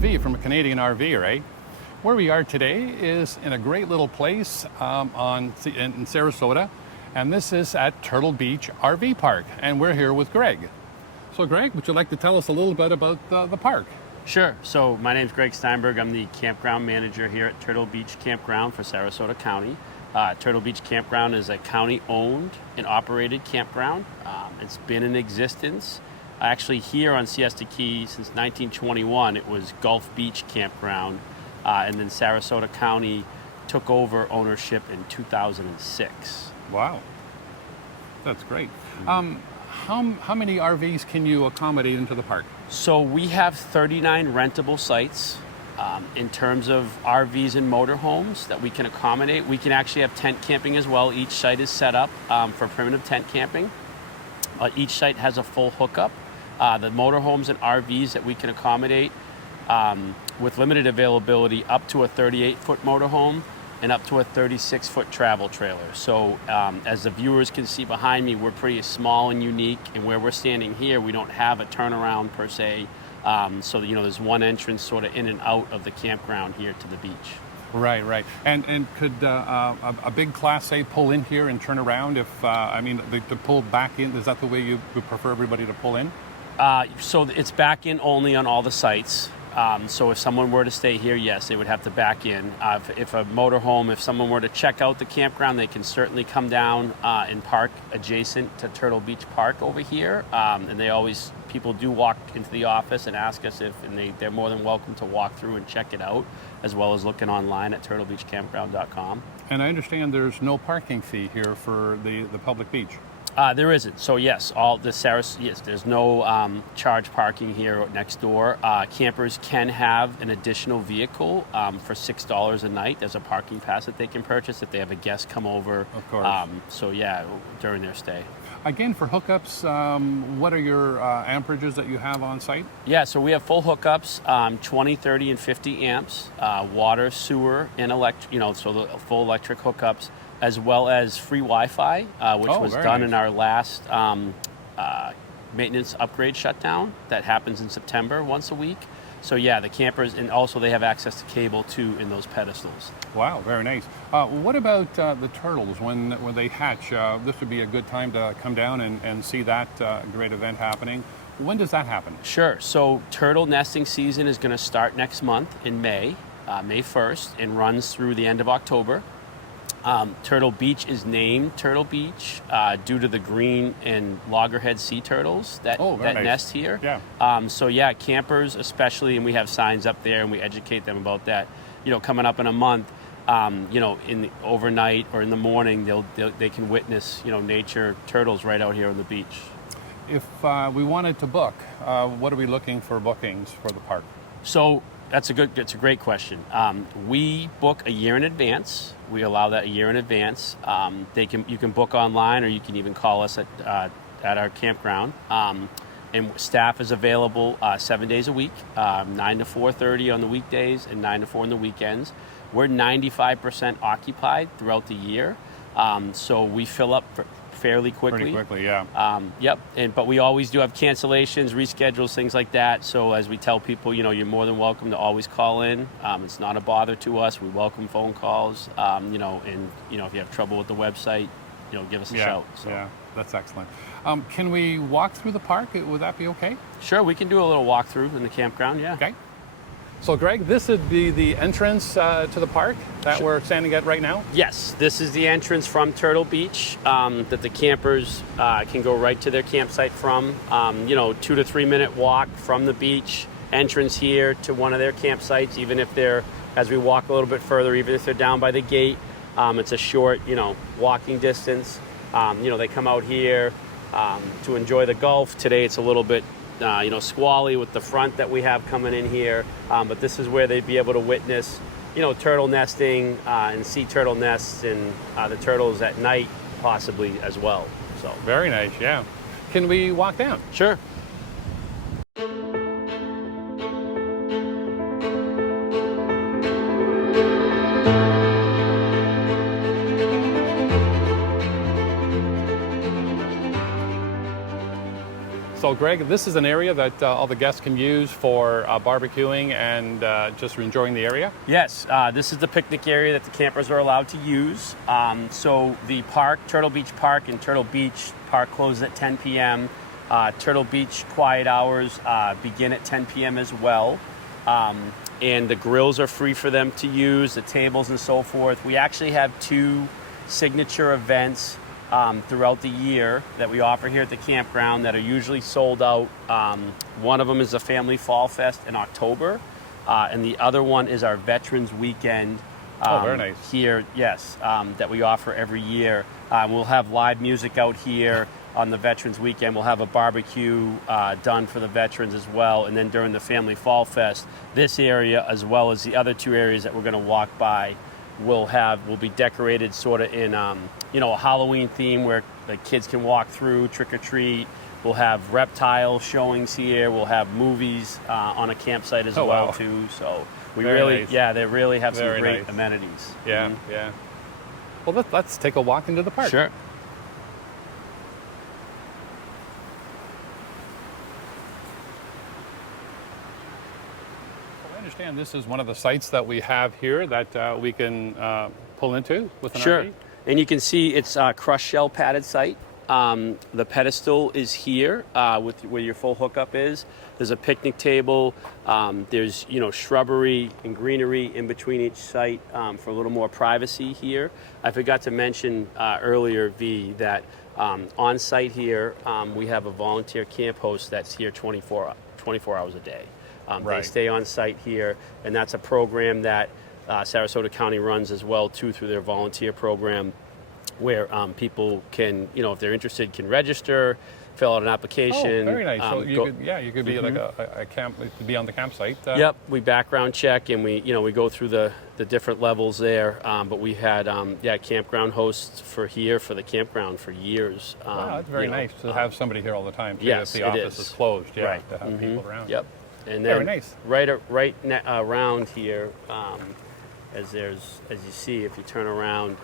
V from a Canadian RV, right? Where we are today is in a great little place in Sarasota, and this is at Turtle Beach RV Park, and we're here with Greg. So Greg, would you like to tell us a little bit about the park? Sure. So my name's Greg Steinberg. I'm the campground manager here at Turtle Beach Campground for Sarasota County. Turtle Beach Campground is a county-owned and operated campground. It's been in existence actually here on Siesta Key since 1921. It was Gulf Beach Campground, and then Sarasota County took over ownership in 2006. Wow, that's great. How many RVs can you accommodate into the park? So we have 39 rentable sites. In terms of RVs and motorhomes that we can accommodate, we can actually have tent camping as well. Each site is set up for primitive tent camping. Each site has a full hookup. The motorhomes and RVs that we can accommodate with limited availability up to a 38-foot motorhome and up to a 36-foot travel trailer. So as the viewers can see behind me, we're pretty small and unique, and where we're standing here, we don't have a turnaround per se. So there's one entrance sort of in and out of the campground here to the beach. Right. And could a big Class A pull in here and turn around if, to pull back in, is that the way you would prefer everybody to pull in? So it's back in only on all the sites. So if someone were to stay here, yes, they would have to back in. If a motorhome, if someone were to check out the campground, they can certainly come down and park adjacent to Turtle Beach Park over here. And people do walk into the office and ask us they're more than welcome to walk through and check it out, as well as looking online at turtlebeachcampground.com. And I understand there's no parking fee here for the public beach. There isn't. So yes, there's no charge parking here next door. Campers can have an additional vehicle for $6 a night. There's a parking pass that they can purchase if they have a guest come over. Of course. During their stay. Again, for hookups, what are your amperages that you have on site? Yeah, so we have full hookups, 20, 30, and 50 amps, water, sewer, and electric. So the full electric hookups, as well as free Wi-Fi, which was done in our last maintenance upgrade shutdown that happens in September once a week. So yeah, the campers, and also they have access to cable too in those pedestals. Wow, very nice. What about the turtles when they hatch? This would be a good time to come down and see that great event happening. When does that happen? Sure. So turtle nesting season is going to start next month in May 1st, and runs through the end of October. Turtle Beach is named Turtle Beach due to the green and loggerhead sea turtles that nice. nest here. Yeah. Campers especially, and we have signs up there and we educate them about that. Coming up in a month, in the overnight or in the morning, they can witness nature turtles right out here on the beach. If we wanted to book, what are we looking for bookings for the park? So that's a great question. We book a year in advance. We allow that a year in advance. You can book online, or you can even call us at our campground. And staff is available 7 days a week, 9 to 4:30 on the weekdays and 9 to 4 on the weekends. We're 95% occupied throughout the year, so we fill up fairly quickly. Pretty quickly, yeah. Yep. But we always do have cancellations, reschedules, things like that. So as we tell people, you're more than welcome to always call in. It's not a bother to us. We welcome phone calls. And if you have trouble with the website, give us a shout. So. Yeah, that's excellent. Can we walk through the park? Would that be okay? Sure, we can do a little walkthrough in the campground. Yeah. Okay. So Greg, this would be the entrance to the park that we're standing at right now? Yes, this is the entrance from Turtle Beach that the campers can go right to their campsite from. 2 to 3 minute walk from the beach, entrance here to one of their campsites, even if as we walk a little bit further, even if they're down by the gate, it's a short, walking distance. They come out here to enjoy the Gulf. Today it's a little bit squally with the front that we have coming in here, but this is where they'd be able to witness, turtle nesting and see turtle nests and the turtles at night possibly as well. So very nice, yeah. Can we walk down? Sure. So Greg, this is an area that all the guests can use for barbecuing and just enjoying the area? Yes, this is the picnic area that the campers are allowed to use. So the park, Turtle Beach Park and Turtle Beach Park closes at 10 p.m. Turtle Beach quiet hours begin at 10 p.m. as well. And the grills are free for them to use, the tables and so forth. We actually have 2 signature events throughout the year that we offer here at the campground that are usually sold out. One of them is the Family Fall Fest in October, and the other one is our Veterans Weekend. Very nice. Here, yes, that we offer every year. We'll have live music out here on the Veterans Weekend. We'll have a barbecue done for the veterans as well, and then during the Family Fall Fest, this area as well as the other 2 areas that we're going to walk by will be decorated sort of in a Halloween theme where the kids can walk through, trick or treat. We'll have reptile showings here. We'll have movies on a campsite as well too. So we Very nice. they really have some Very great nice. amenities. Yeah, yeah. Well, let's take a walk into the park. Sure. I understand this is one of the sites that we have here that we can pull into with an Sure. RV. And you can see it's a crushed shell padded site. The pedestal is here with where your full hookup is. There's a picnic table. There's shrubbery and greenery in between each site for a little more privacy here. I forgot to mention earlier, V, that on site here we have a volunteer camp host that's here 24 hours a day. They Right. stay on site here, and that's a program that Sarasota County runs as well too through their volunteer program, where people can, if they're interested, can register, fill out an application. Oh, very nice. So you could be like a camp, to be on the campsite. Yep, we background check and we go through the different levels there. But we had campground hosts for the campground for years. Wow, that's very nice to have somebody here all the time too, yes, if the it office is. is closed. Yeah, Right. to have people around. Yep. And Very then nice. around here, as you see, if you turn around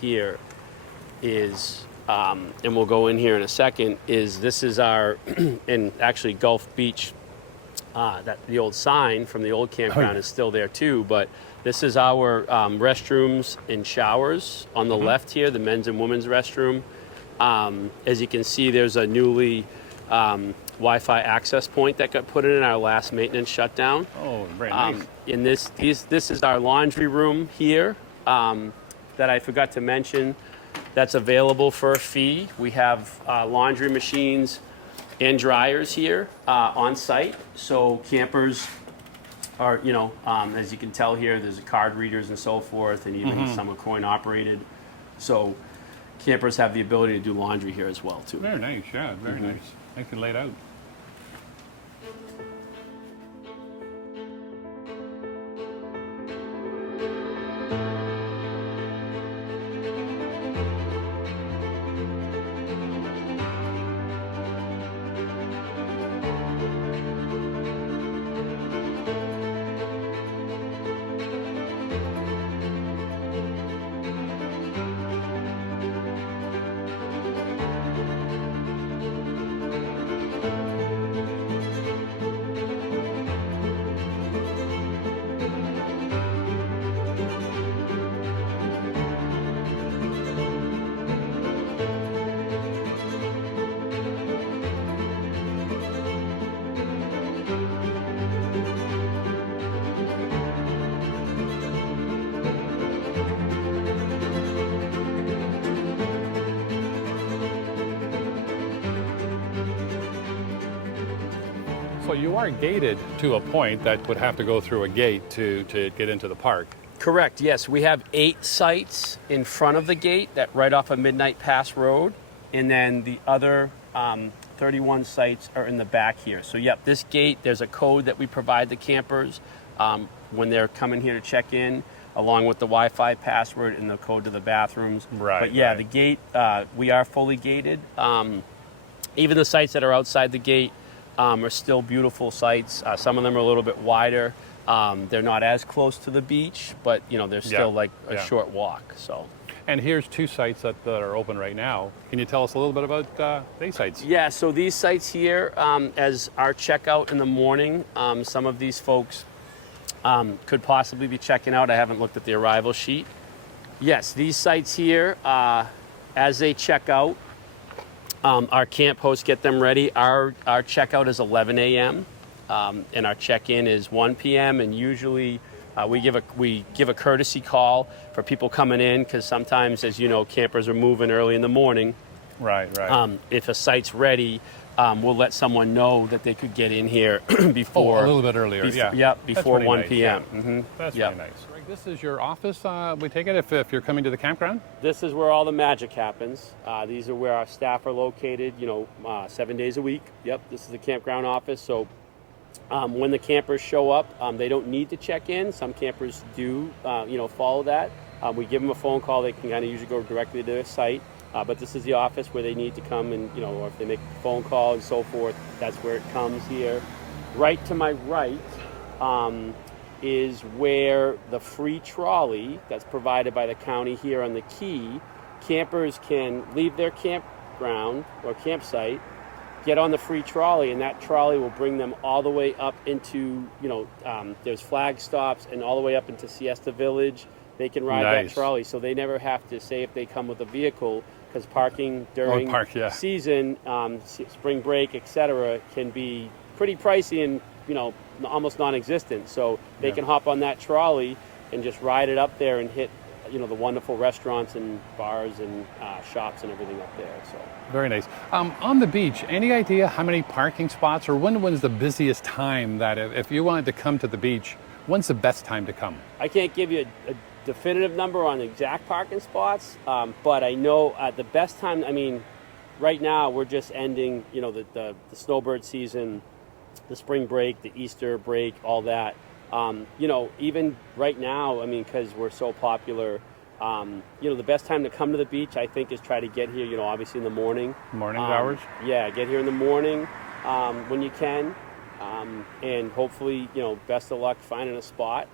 here, is and we'll go in here in a second. This is our and actually Gulf Beach. That the old sign from the old campground is still there too, but this is our restrooms and showers on the left here, the men's and women's restroom. As you can see, there's a newly Wi-Fi access point that got put in our last maintenance shutdown. Oh, very nice. In this is our laundry room here that I forgot to mention. That's available for a fee. We have laundry machines and dryers here on site. So campers are, as you can tell here, there's card readers and so forth, and even some are coin operated. So campers have the ability to do laundry here as well too. Very nice, yeah, very nice. Nicely laid out. So you are gated to a point that would have to go through a gate to get into the park. Correct, yes. We have 8 sites in front of the gate that right off of Midnight Pass Road, and then the other 31 sites are in the back here. So yep, this gate, there's a code that we provide the campers when they're coming here to check in, along with the Wi-Fi password and the code to the bathrooms. Right. But yeah, right. the gate, we are fully gated. Even the sites that are outside the gate are still beautiful sites. Some of them are a little bit wider. They're not as close to the beach, but they're still like a short walk. So. And here's two sites that are open right now. Can you tell us a little bit about these sites? Yeah, so these sites here, as our checkout in the morning, some of these folks could possibly be checking out. I haven't looked at the arrival sheet. Yes, these sites here, as they check out, our camp hosts get them ready. Our checkout is 11 a.m. And our check-in is 1 p.m. And usually we give a courtesy call for people coming in, because sometimes, as you know, campers are moving early in the morning. Right, right. If a site's ready, we'll let someone know that they could get in here before. Oh, a little bit earlier, yeah. Yep, before 1 nice, p.m. Yeah. Mm-hmm. That's Yep. very nice. Greg, this is your office, we take it, if you're coming to the campground? This is where all the magic happens. These are where our staff are located, 7 days a week. Yep, this is the campground office. So when the campers show up, they don't need to check in. Some campers do, follow that. We give them a phone call. They can kind of usually go directly to their site. But this is the office where they need to come and, or if they make a phone call and so forth, that's where it comes here. Right to my right is where the free trolley that's provided by the county here on the key, campers can leave their campground or campsite, get on the free trolley, and that trolley will bring them all the way up into, there's flag stops and all the way up into Siesta Village. They can ride that trolley, so they never have to say if they come with a vehicle, because parking during season, spring break, etc., can be pretty pricey and almost non-existent. So they can hop on that trolley and just ride it up there and hit the wonderful restaurants and bars and shops and everything up there. So very nice. On the beach, any idea how many parking spots, or when's the busiest time that if you wanted to come to the beach, when's the best time to come? I can't give you a definitive number on exact parking spots, but I know the best time, right now we're just ending, the snowbird season, the spring break, the Easter break, all that. Even right now, because we're so popular, the best time to come to the beach, I think, is try to get here, obviously in the morning. Morning hours? Yeah, get here in the morning when you can. And hopefully, best of luck finding a spot.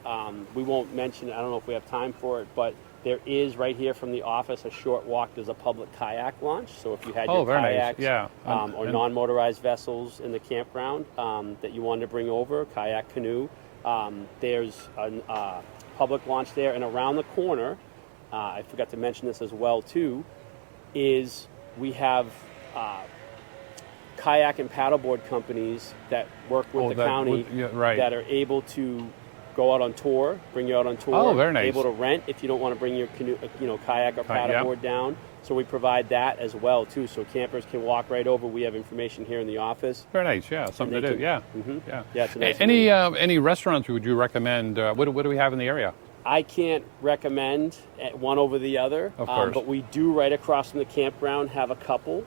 We won't mention, I don't know if we have time for it, but there is right here from the office a short walk. There's a public kayak launch. So if you had your kayaks or non-motorized vessels in the campground that you wanted to bring over, kayak, canoe, there's a public launch there. And around the corner, I forgot to mention this as well too, is we have kayak and paddleboard companies that work with the county that are able to go out on tour, bring you out on tour. Oh, very nice. Able to rent if you don't want to bring your canoe, kayak or paddleboard down. So we provide that as well too. So campers can walk right over. We have information here in the office. Very nice. Yeah, something to do. Yeah. Mm-hmm. Yeah. It's a nice any restaurants would you recommend? What do we have in the area? I can't recommend one over the other, of course. But we do right across from the campground have a couple.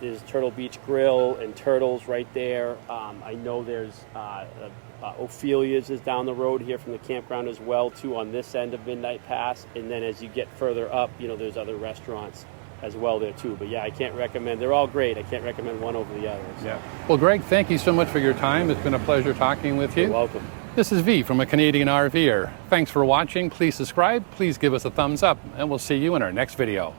There's Turtle Beach Grill and Turtles right there. I know there's Ophelia's is down the road here from the campground as well too, on this end of Midnight Pass. And then as you get further up, there's other restaurants as well there too. But yeah, I can't recommend. They're all great. I can't recommend one over the other. So. Yeah. Well, Greg, thank you so much for your time. It's been a pleasure talking with you. You're welcome. This is V from A Canadian RVer. Thanks for watching. Please subscribe. Please give us a thumbs up, and we'll see you in our next video.